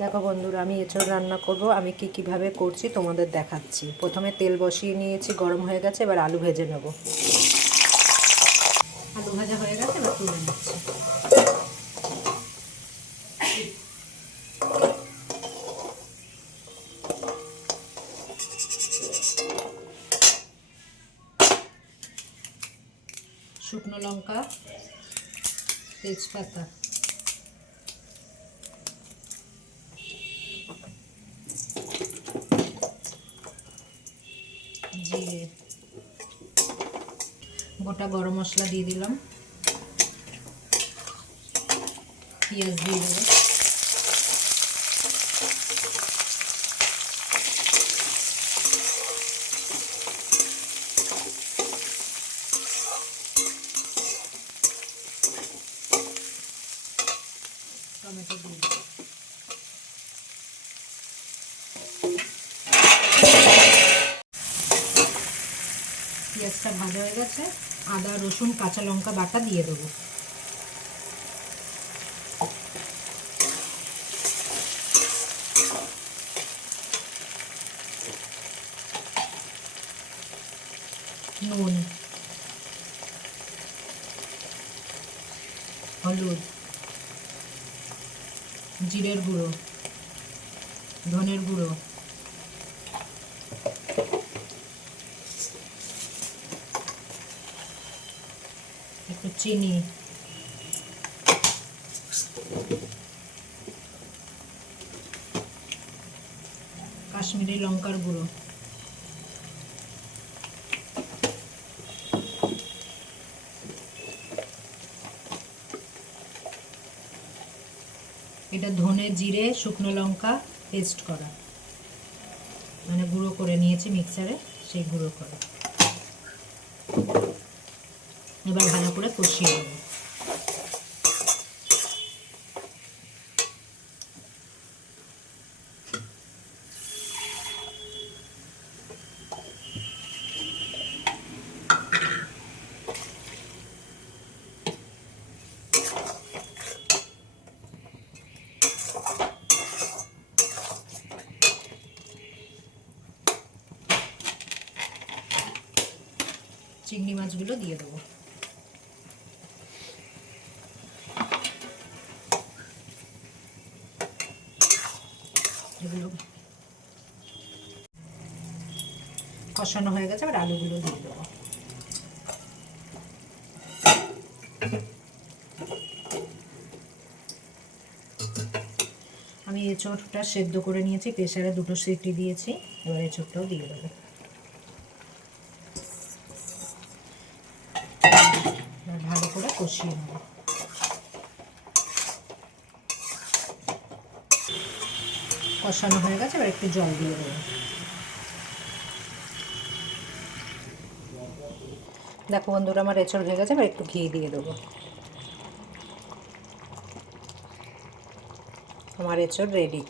দেখো বন্ধুরা, আমি এঁচোড় রান্না করব। আমি কিভাবে করছি তোমাদের দেখাচ্ছি। প্রথমে তেল বসিয়ে নিয়েছি, গরম হয়ে গেছে। এবার আলু ভেজে নেব। আলু ভাজা হয়ে গেছে, এবার তুলে নিচ্ছি। শুকনো লঙ্কা, তেজপাতা, জিরে, গোটা গরম মশলা দিয়ে দিলাম, পেঁয়াজ দিয়ে দেবো, টমেটো দিয়ে দেবো। পেঁয়াজটা ভাজা হয়ে গেছে, আদা রসুন কাঁচা লঙ্কা বাটা দিয়ে দেবো। নুন, হলুদ, জিরের গুঁড়ো, ধনের গুঁড়ো, একটু চিনি, কাশ্মীরি লঙ্কার গুঁড়ো, এটা ধনে জিরে শুকনো লঙ্কা পেস্ট করা, মানে গুঁড়ো করে নিয়েছি মিক্সারে, সেই গুঁড়ো করা। এবার ভালো করে কষিয়ে নেব। চিংড়ি মাছগুলো দিয়ে দেবো। এগুলো কষানো হয়ে গেছে, এবার আলুগুলো দিয়ে দেবো। আমি এঁচোড়টা সেদ্ধ করে নিয়েছি, প্রেসারে 2টো সিটি দিয়েছি। এবার এঁচোড়টাও দিয়ে দেবো। ভালো করে কষিয়ে নেব। কষানো হয়ে গেছে, এবার একটু জল দিয়ে দেবো। দেখো বন্ধুরা, আমার এঁচোড় হয়ে গেছে। এবার একটু ঘি দিয়ে দেবো। আমার এঁচোড় রেডি।